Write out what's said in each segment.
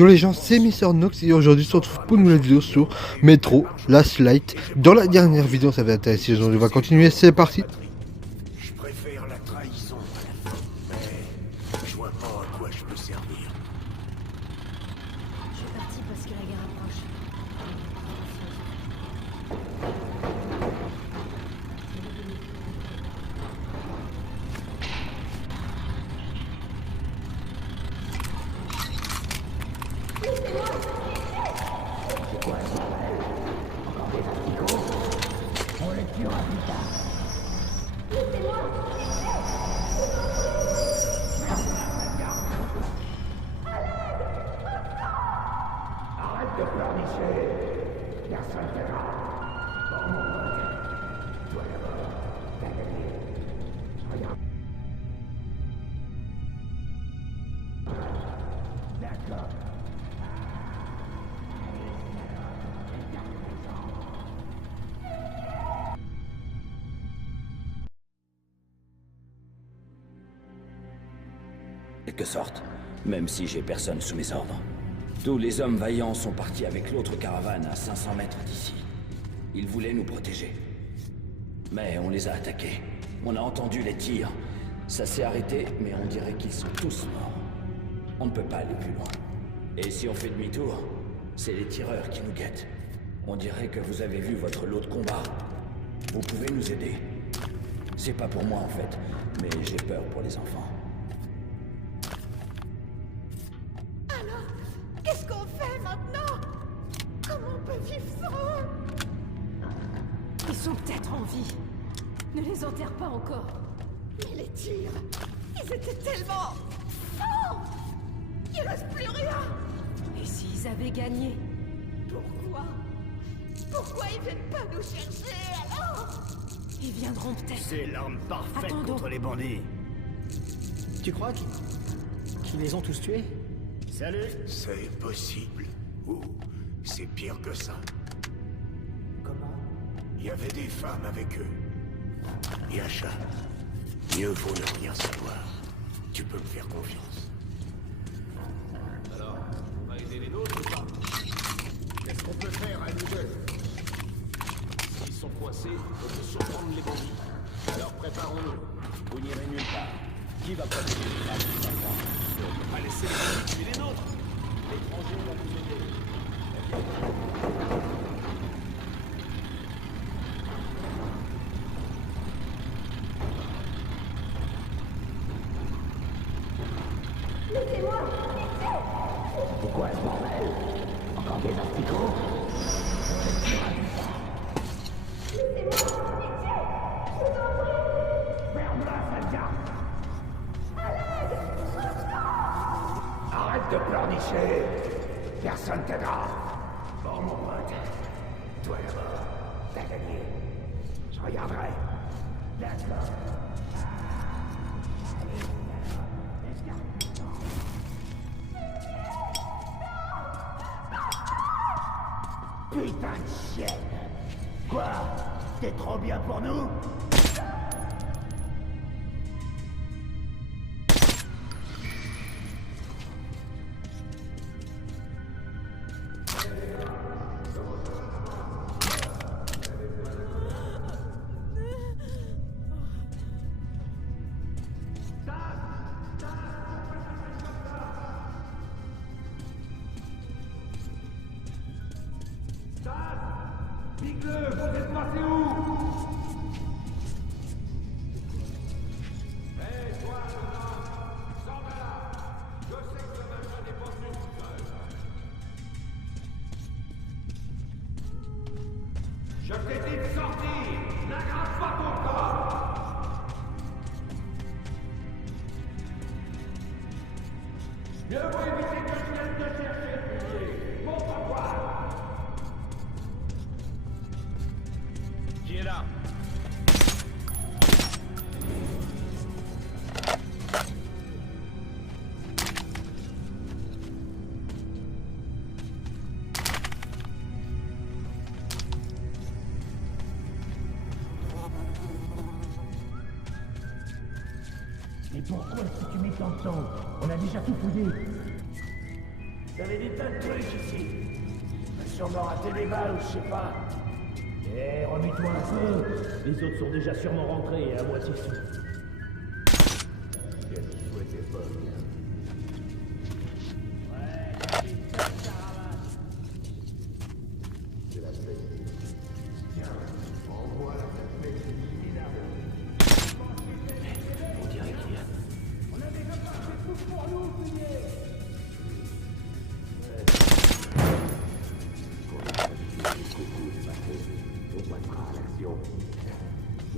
Yo les gens, c'est Mister Nox et aujourd'hui on se retrouve pour une nouvelle vidéo sur Metro Last Light. Dans la dernière vidéo ça va intéresser les gens, on va continuer, c'est parti. Je préfère la trahison, mais je vois pas à quoi je peux servir. Je suis parti parce que la guerre approche. Arrête de pleurnicher. Personne t'aidera. Bon, mon pote. Toi d'abord, t'as gagné. Regarde. D'accord. Quelque sorte, même si j'ai personne sous mes ordres. Tous les hommes vaillants sont partis avec l'autre caravane à 500 mètres d'ici. Ils voulaient nous protéger. Mais on les a attaqués. On a entendu les tirs. Ça s'est arrêté, mais on dirait qu'ils sont tous morts. On ne peut pas aller plus loin. Et si on fait demi-tour, c'est les tireurs qui nous guettent. On dirait que vous avez vu votre lot de combat. Vous pouvez nous aider. C'est pas pour moi en fait, mais j'ai peur pour les enfants. Alors, qu'est-ce qu'on fait maintenant? Comment on peut vivre sans eux? Ils sont peut-être en vie. Ne les enterre pas encore. Mais les tirs, ils étaient tellement forts. Il reste plus rien. Et s'ils avaient gagné? Pourquoi? Pourquoi ils viennent pas nous chercher alors? Ils viendront peut-être. C'est l'arme parfaite Attendons. contre les bandits. Tu crois qu'ils les ont tous tués? Salut. C'est possible. Ou c'est pire que ça. Comment? Il y avait des femmes avec eux. Yasha, mieux vaut ne rien savoir. Tu peux me faire confiance. Alors, on va aider les nôtres ou pas? Qu'est-ce qu'on peut faire à nous deux? S'ils sont coincés, on peut surprendre les bandits. Alors préparons-nous. Vous n'irez nulle part. Qui va protéger les femmes et les enfants? On peut pas laisser les bandits tuer les nôtres. L'étranger va nous aider. Pourquoi ce bordel? Encore des asticots? Ferme-la, sale gars! Arrête de pleurnicher! Personne t'aidera! Bon, mon pote, toi d'abord, t'as gagné. Je regarderai. D'accord. Putain de chienne! Quoi? T'es trop bien pour nous? Dites-le, vous êtes passé où? Hé, toi, s'en va là! Je sais que le machin n'est pas venu tout seul. Je t'ai dit de sortir! N'aggrave pas ton corps! Mieux vaut éviter que je vienne te chercher, fumier! Montre-toi! Qui est là? Mais pourquoi est-ce que tu mets tant de temps? On a déjà tout fouillé. J'avais des tas de trucs ici. J'ai sûrement raté des balles ou je sais pas. Eh, remets-toi un peu. Les autres sont déjà sûrement rentrés et à moitié sous. Quelle chouette époque. Ouais, c'est la fête. Tiens, envoie la fête minable. On dirait qu'il y a... On a déjà passé tout pour nous, Fouillet. On passera à l'action.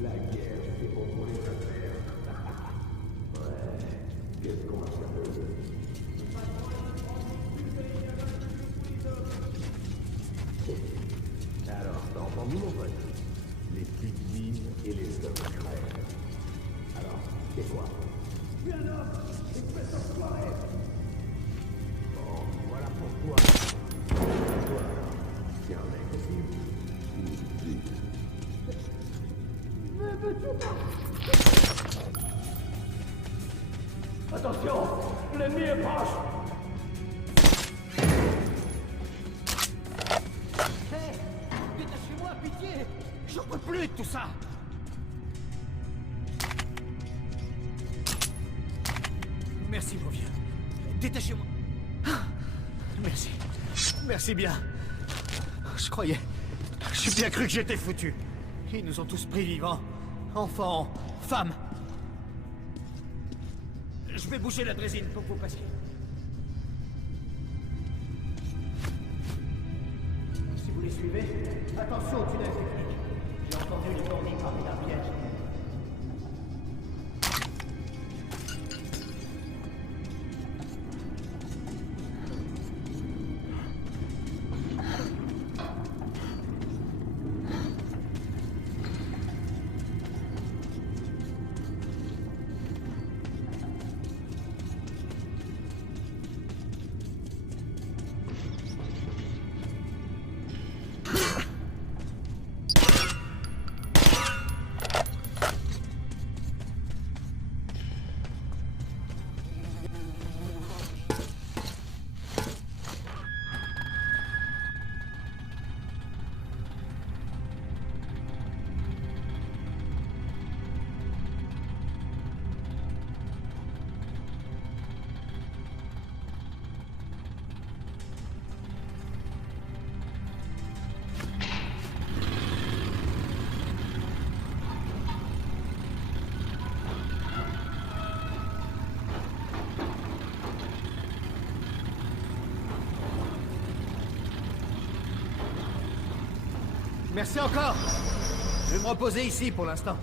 La guerre, c'est bon pour les affaires. Ouais, qu'est-ce qu'on va faire de eux? Alors, t'as entendu mon pote? Les petites vignes et les hommes crèvent. Alors, c'est quoi? Je suis un homme, espèce d'enfoiré. Bon, voilà pourquoi. Toi, c'est un mec aussi. Attention, l'ennemi est proche. Hé, détachez-moi, pitié. J'en peux plus de tout ça. Merci, mon vieux. Détachez-moi. Merci. Merci bien. Je croyais... J'ai bien cru que j'étais foutu. Ils nous ont tous pris vivants. Enfants, femmes. Je vais bouger la drésine pour que vous passiez. Si vous les suivez, attention au tunnel technique. J'ai entendu les bandits parler d'un piège. Merci encore. Je vais me reposer ici pour l'instant.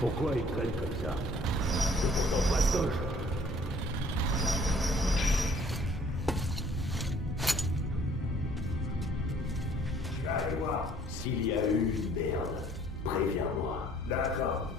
Pourquoi ils traînent comme ça? C'est pourtant fastoche. Je vais aller voir. S'il y a eu une merde, préviens-moi. D'accord.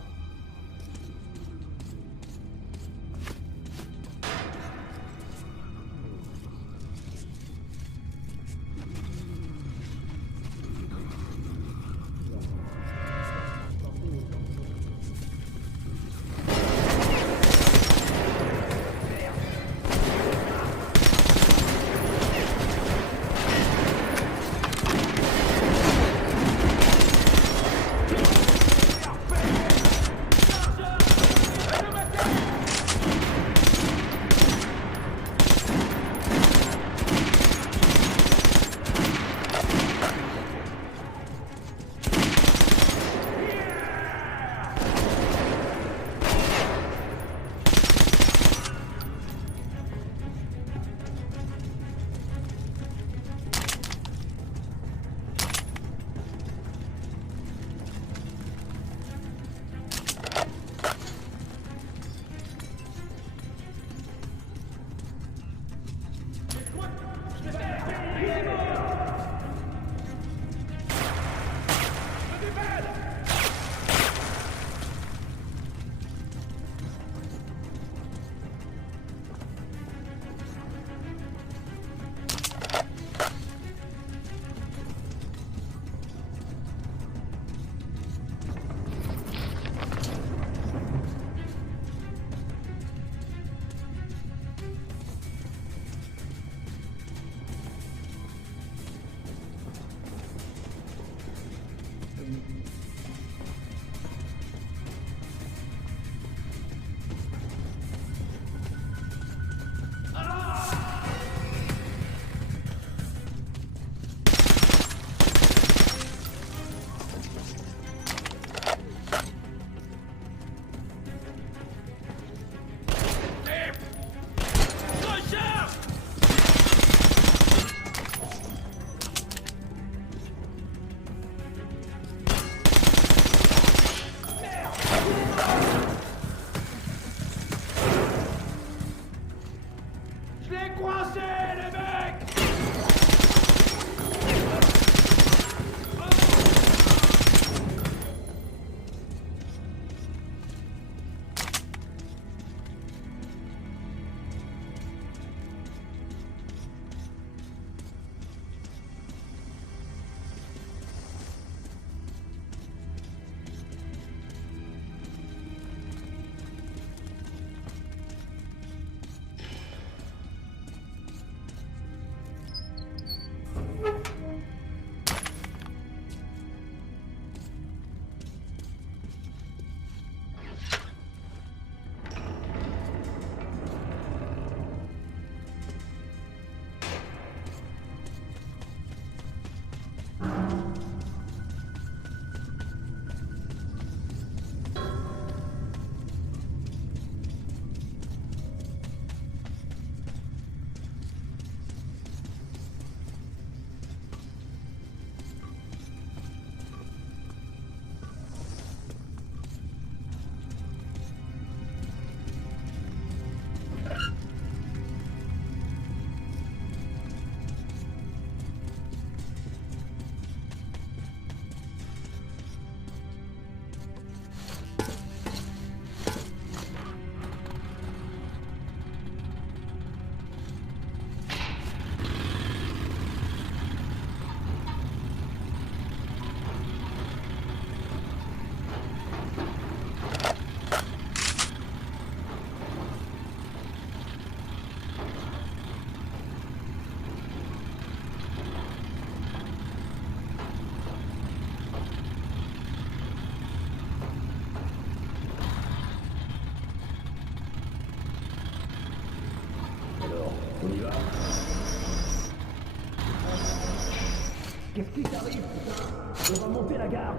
Qu'est-ce qui t'arrive, putain? On va monter la garde.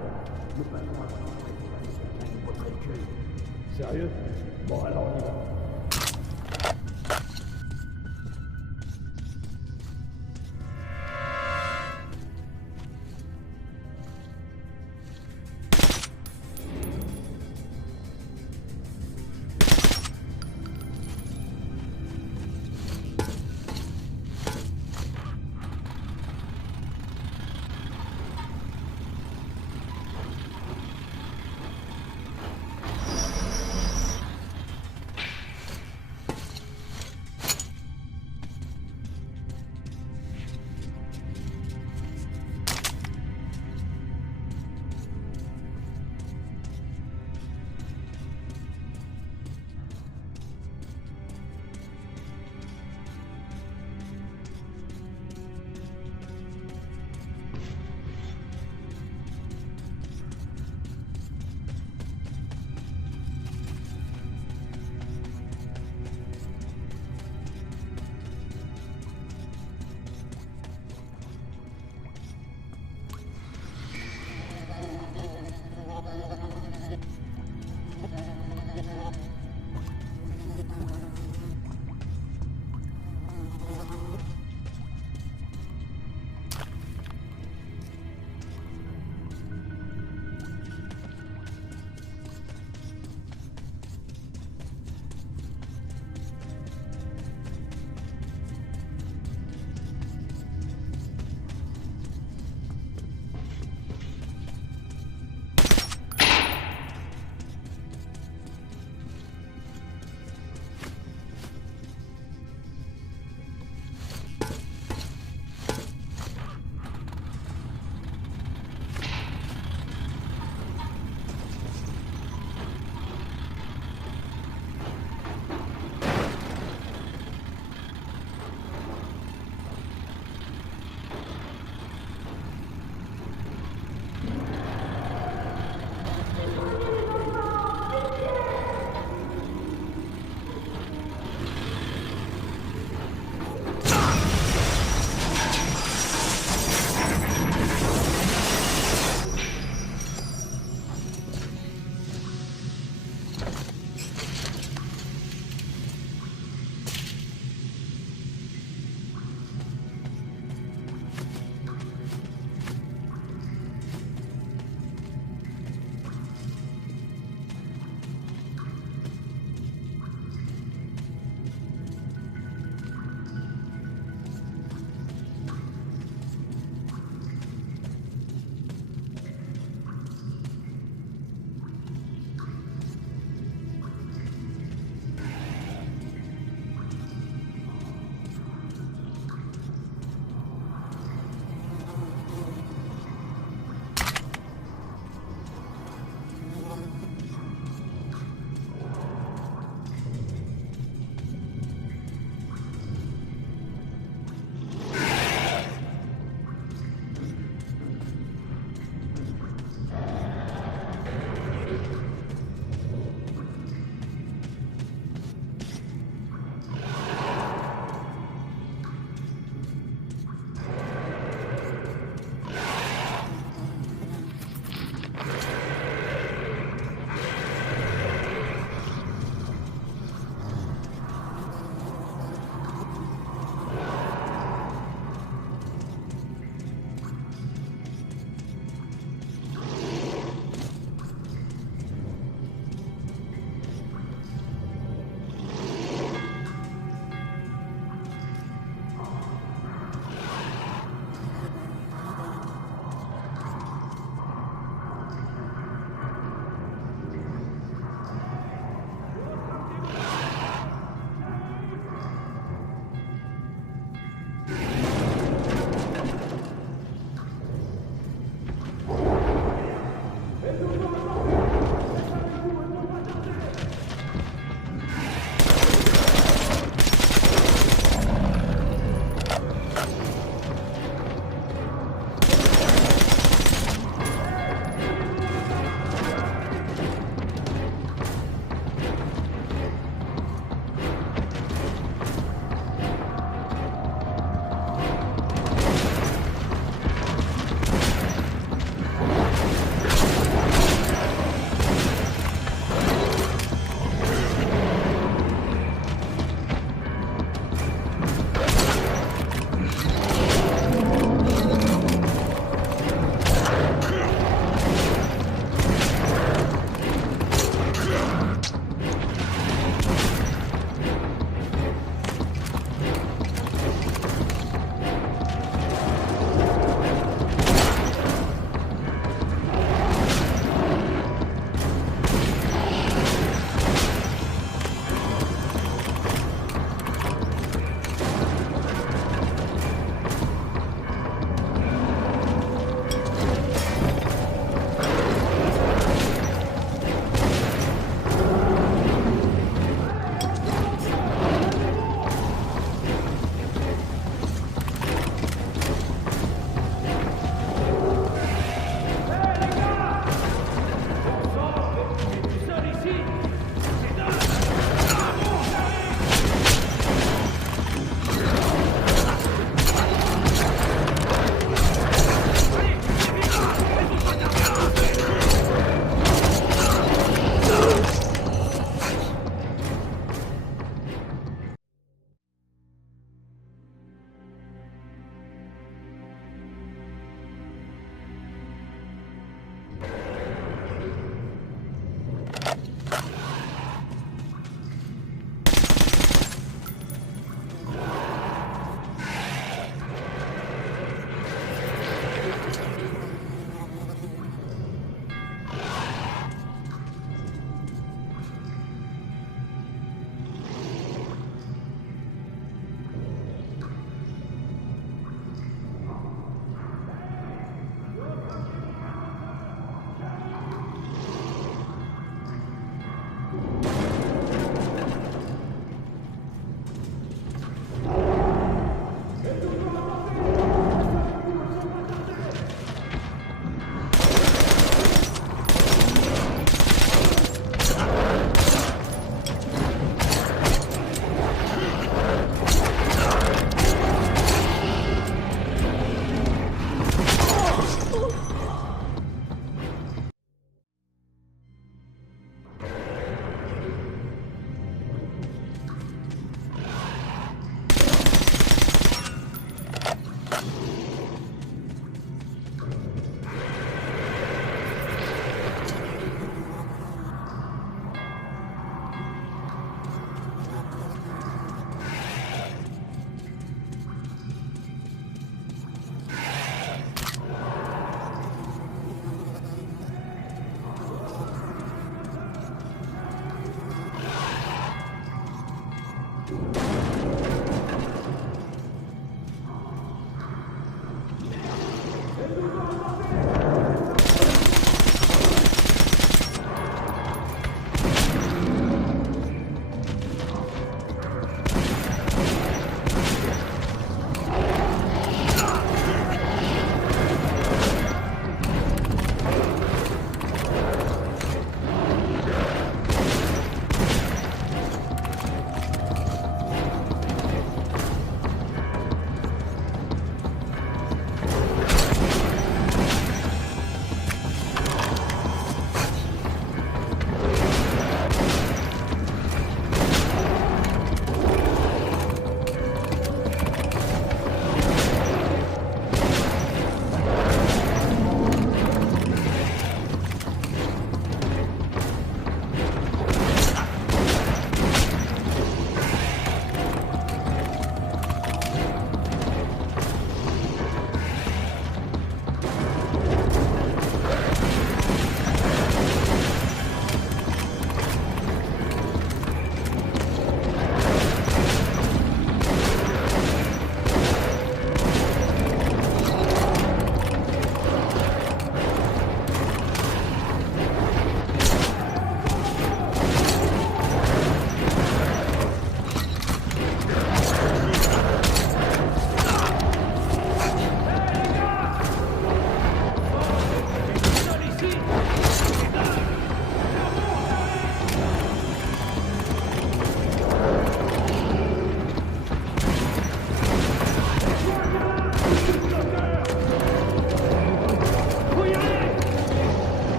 Le patron a vraiment préféré aller sur la ligne votre cul. Sérieux? Bon, alors on y va.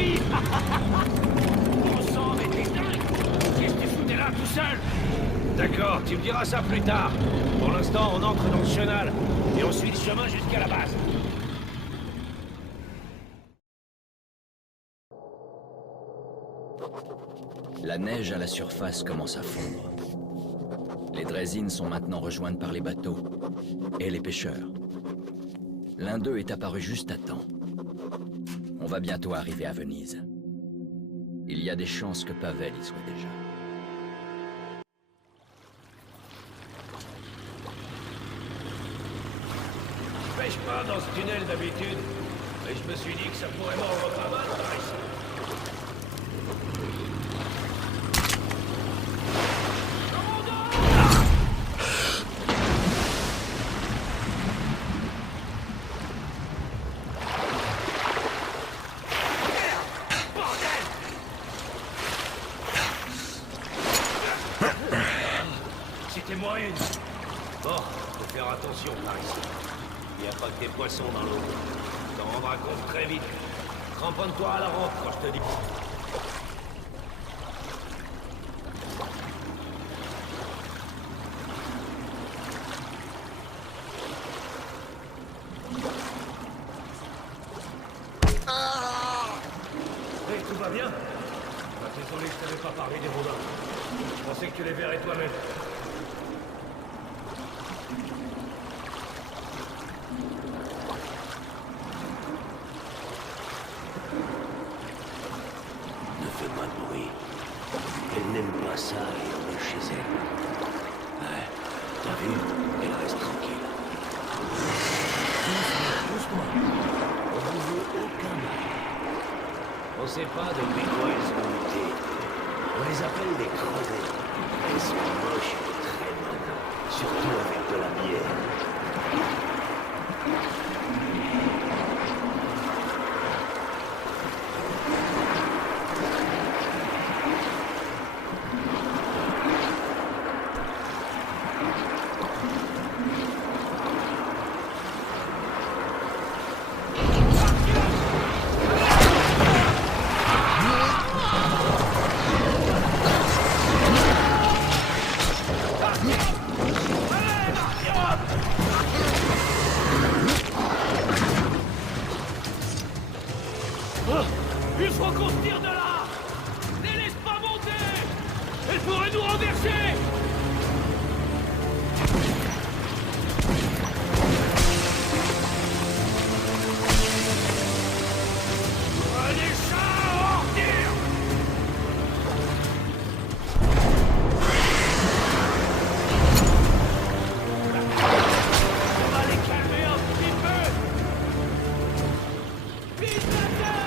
survie. Bon sang, mais t'es dingue. Qu'est-ce que tu foutais là tout seul? D'accord, tu me diras ça plus tard. Pour l'instant, on entre dans le chenal et on suit le chemin jusqu'à la base. La neige à la surface commence à fondre. Les draisines sont maintenant rejointes par les bateaux et les pêcheurs. L'un d'eux est apparu juste à temps. On va bientôt arriver à Venise. Il y a des chances que Pavel y soit déjà. Je pêche pas dans ce tunnel d'habitude, mais je me suis dit que ça pourrait mordre pas mal par ici. C'était moyen. Bon, faut faire attention par ici. Il n'y a pas que des poissons dans l'eau. Tu t'en rendras compte très vite. Cramponne-toi à la rampe quand je te dis. Hey, tout va bien? Désolé, je t'avais pas parlé des rodins. Je pensais que tu les verrais toi-même. Ne fais pas de bruit. Elle n'aime pas ça et on est chez elle. Ouais, t'as vu? Elle reste tranquille. Doucement. On ne veut aucun mal. On sait pas depuis quoi elles sont mutées. On les appelle des crevettes. Elles sont moches et très bonnes. Surtout avec de la bière. Il faut qu'on se tire de là! Les laisse pas monter! Elle pourrait nous renverser! Prenez ça, ordure! On va les calmer un petit peu! Vite la tête!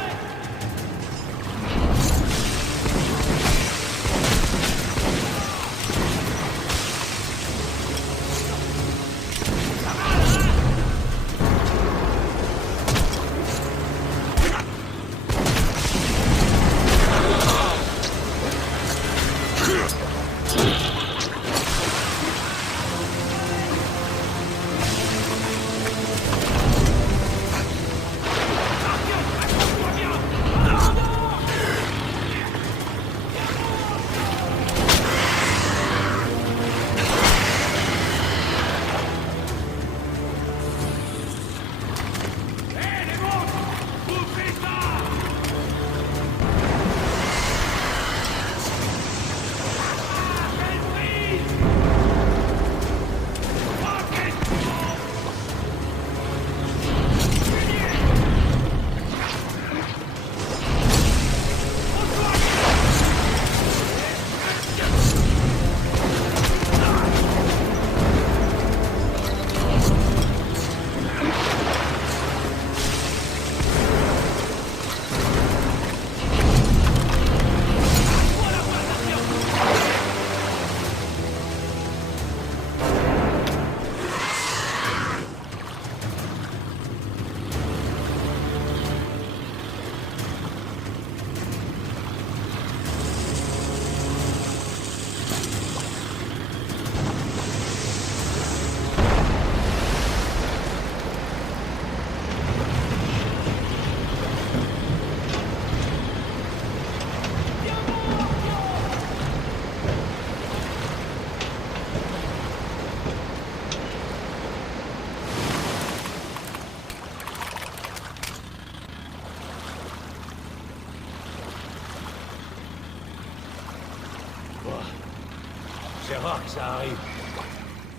C'est rare que ça arrive.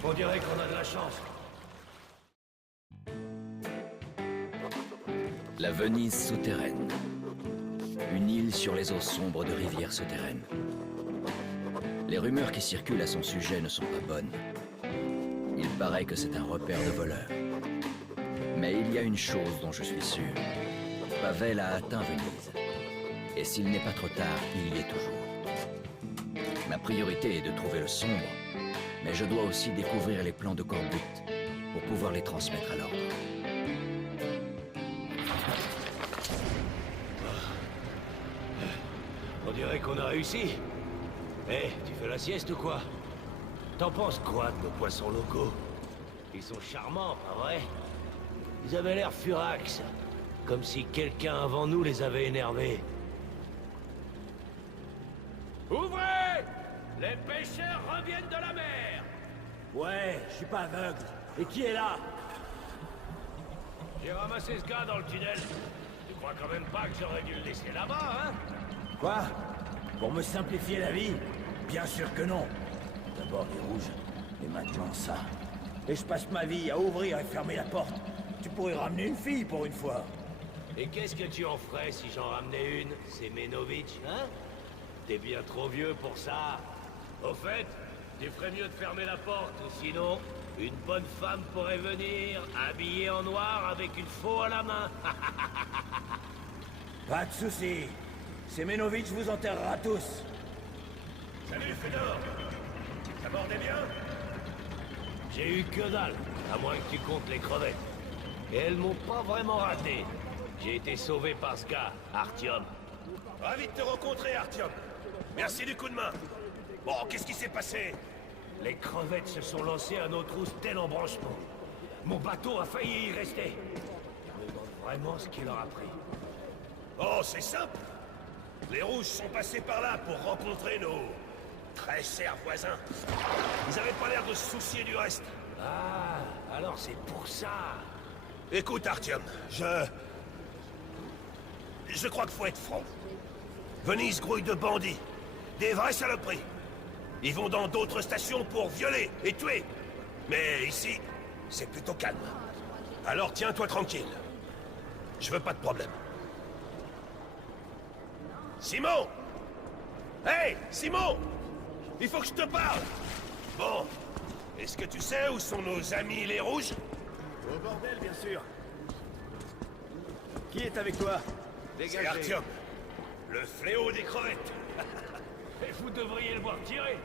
On dirait qu'on a de la chance. La Venise souterraine. Une île sur les eaux sombres de rivières souterraines. Les rumeurs qui circulent à son sujet ne sont pas bonnes. Il paraît que c'est un repère de voleurs. Mais il y a une chose dont je suis sûr. Pavel a atteint Venise. Et s'il n'est pas trop tard, il y est toujours. Ma priorité est de trouver le sombre, mais je dois aussi découvrir les plans de Corbutte pour pouvoir les transmettre à l'ordre. On dirait qu'on a réussi. Eh, tu fais la sieste ou quoi? T'en penses quoi de nos poissons locaux? Ils sont charmants, pas vrai? Ils avaient l'air furax. Comme si quelqu'un avant nous les avait énervés. Ouvrez! Les pêcheurs reviennent de la mer! Ouais, je suis pas aveugle. Et qui est là? J'ai ramassé ce gars dans le tunnel. Tu crois quand même pas que j'aurais dû le laisser là-bas, hein? Quoi? Pour me simplifier la vie? Bien sûr que non. D'abord les rouges, et maintenant ça. Et je passe ma vie à ouvrir et fermer la porte. Tu pourrais ramener une fille pour une fois. Et qu'est-ce que tu en ferais si j'en ramenais une, Semenovic, hein? T'es bien trop vieux pour ça. Au fait, tu ferais mieux de fermer la porte, ou sinon, une bonne femme pourrait venir, habillée en noir avec une faux à la main. Pas de soucis. Semenovic vous enterrera tous. Salut, Fedor! Ça bordait bien? J'ai eu que dalle, à moins que tu comptes les crevettes. Et elles m'ont pas vraiment raté. J'ai été sauvé par ce gars, Artyom. Ravi de te rencontrer, Artyom. Merci du coup de main. Bon, qu'est-ce qui s'est passé? Les crevettes se sont lancées à notre trousse tel embranchement. Mon bateau a failli y rester. Je me demande vraiment ce qu'il leur a pris. Oh, c'est simple. Les Rouges sont passés par là pour rencontrer nos très chers voisins. Ils avaient pas l'air de se soucier du reste. Ah, alors c'est pour ça. Écoute, Artyom, je crois qu'il faut être franc. Venise grouille de bandits. Des vraies saloperies. Ils vont dans d'autres stations pour violer et tuer. Mais ici, c'est plutôt calme. Alors tiens-toi tranquille. Je veux pas de problème. Simon! Hey, Simon! Il faut que je te parle! Bon, est-ce que tu sais où sont nos amis les Rouges? Au bordel, bien sûr. Qui est avec toi? C'est Artyom, le fléau des crevettes. Et vous devriez le voir tirer.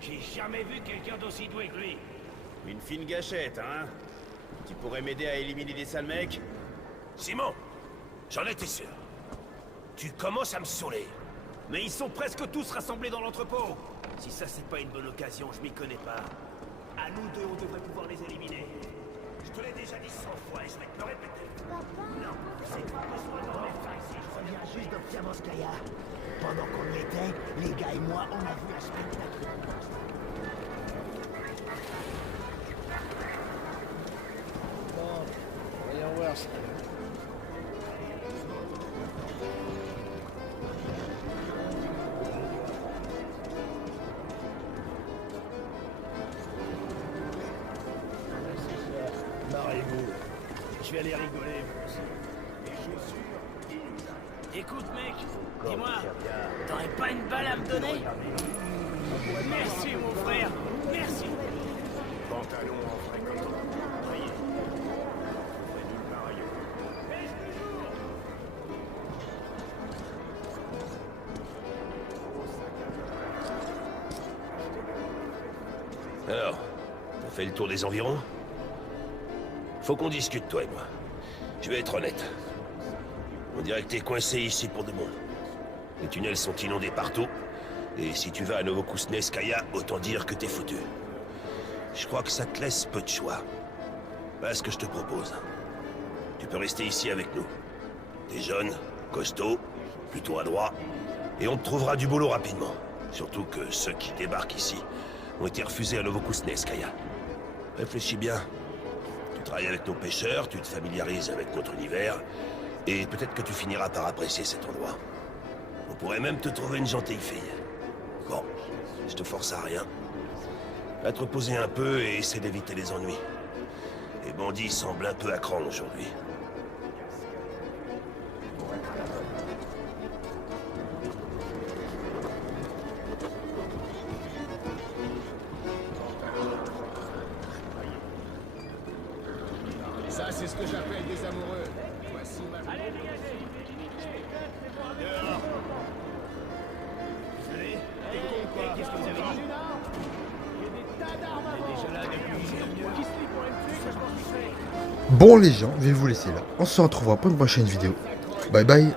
J'ai jamais vu quelqu'un d'aussi doué que lui. Une fine gâchette, hein? Tu pourrais m'aider à éliminer des sales mecs? Simon, j'en étais sûr. Tu commences à me saouler. Mais ils sont presque tous rassemblés dans l'entrepôt! Si ça c'est pas une bonne occasion, je m'y connais pas. À nous deux, on devrait pouvoir les éliminer. Je te l'ai déjà dit 100 fois et je vais te le répéter. Non, c'est pas besoin de remettre ça ici. Je reviens juste d'Optiamanskaya. Pendant qu'on y était, les gars et moi, on a vu un spectacle. Bon, voyons voir ça. Marrez-vous. Je vais aller rigoler, moi aussi. Les chaussures, Écoute, mec, dis-moi, t'aurais pas une balle à me donner? Merci, mon frère, merci. Pantalon en vrai coton. Voyez. Fais du pareil. Alors, t'as fait le tour des environs? Faut qu'on discute, toi et moi. Je vais être honnête. On dirait que t'es coincé ici pour de bon. Les tunnels sont inondés partout, et si tu vas à Novokuznetskaya, autant dire que t'es foutu. Je crois que ça te laisse peu de choix. Voilà ce que je te propose. Tu peux rester ici avec nous. T'es jeune, costaud, plutôt adroit, et on te trouvera du boulot rapidement. Surtout que ceux qui débarquent ici ont été refusés à Novokuznetskaya. Réfléchis bien. Tu travailles avec nos pêcheurs, tu te familiarises avec notre univers, et peut-être que tu finiras par apprécier cet endroit. On pourrait même te trouver une gentille fille. Bon, je te force à rien. Va te reposer un peu et essaie d'éviter les ennuis. Les bandits semblent un peu à cran aujourd'hui. Ça, c'est ce que j'appelle des amoureux. Voici ma... Allez, dégagez. Dehors. Allez, t'es con quoi? Qu'est-ce que vous avez dit? Déjà là depuis... Qui se lit pour me tuer que je m'en suis fait? Bon les gens, je vais vous laisser là. On se retrouvera pour une prochaine vidéo. Bye bye.